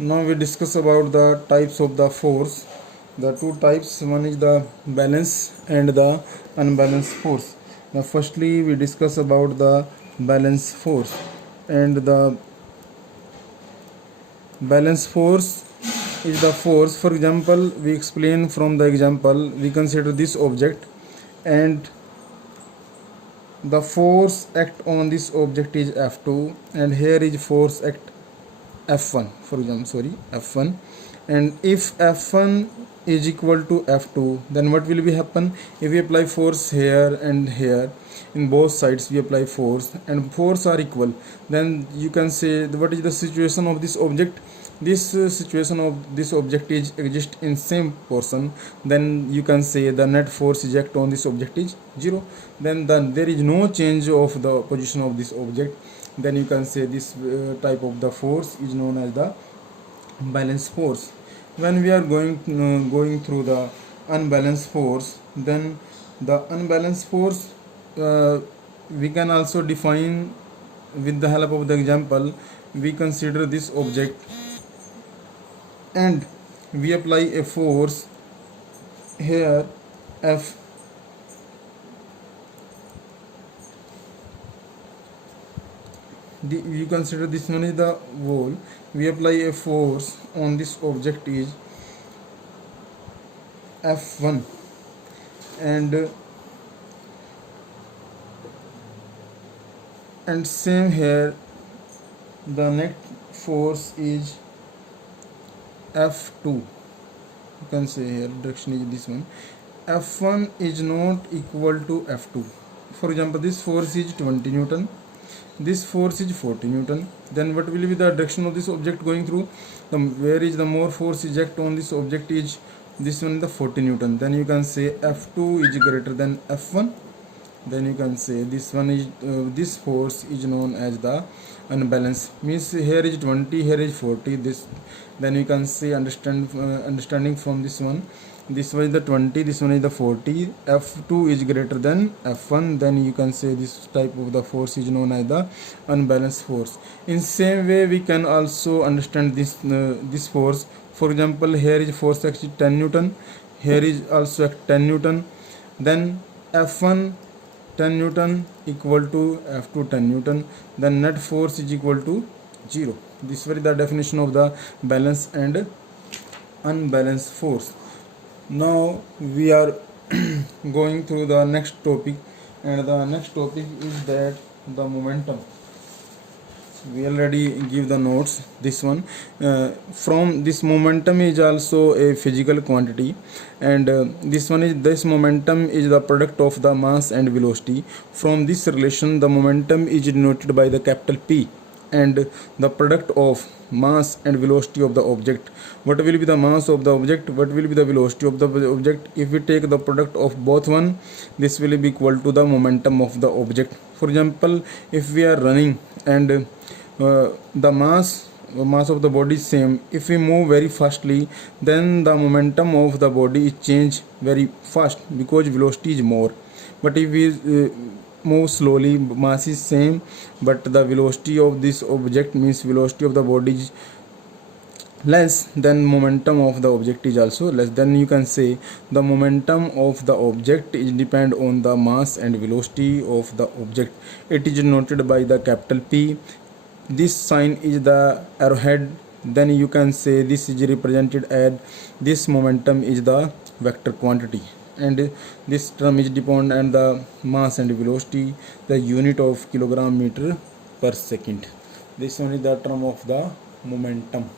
Now we discuss about the types of the force. The two types, one is the balance and the unbalanced force. Now firstly we discuss about the balance force. And the balance force is the force, for example, we explain from the example, we consider this object and the force act on this object is F2 and here is force act F1, for example, F1, and if F1 is equal to F2, then what will be happen? If we apply force here and here, in both sides we apply force and force are equal, then you can say what is the situation of this object. This situation of this object is exist in same portion, then you can say the net force is act on this object is 0, then there is no change of the position of this object, then you can say this type of the force is known as the balanced force. When we are going through the unbalanced force, then the unbalanced force we can also define with the help of the example. We consider this object and we apply a force here F. You consider this one is the wall. We apply a force on this object is F1 and same here the net force is F2. You can say here direction is this one. F1 is not equal to F2. For example, this force is 20 Newton, this force is 40 Newton, then what will be the direction of this object going through? Where is the more force is act on this object is this one, the 40 Newton, then you can say F2 is greater than F1, then you can say this one is this force is known as the unbalanced, means here is 20, here is 40, this, then you can say understanding from this one is the 20, this one is the 40, F2 is greater than F1, then you can say this type of the force is known as the unbalanced force. In same way we can also understand this force. For example, here is force actually 10 Newton, here is also 10 Newton, then F1 10 Newton equal to F2 10 Newton, then net force is equal to 0. This is the definition of the balanced and unbalanced force. Now we are going through the next topic, and the next topic is that the momentum. We already give the notes. This one from this momentum is also a physical quantity, and this momentum is the product of the mass and velocity. From this relation, the momentum is denoted by the capital P, and the product of mass and velocity of the object. What will be the mass of the object? What will be the velocity of the object? If we take the product of both one, this will be equal to the momentum of the object. For example, if we are running and the mass of the body is same, if we move very fastly, then the momentum of the body is change very fast because velocity is more. But if we move slowly, mass is same, but the velocity of this object, means velocity of the body is less, then momentum of the object is also less. Then you can say the momentum of the object is depend on the mass and velocity of the object. It is noted by the capital P. This sign is the arrowhead, then you can say this is represented as this momentum is the vector quantity, and this term is depend on the mass and velocity, the unit of kilogram meter per second. This one is the term of the momentum.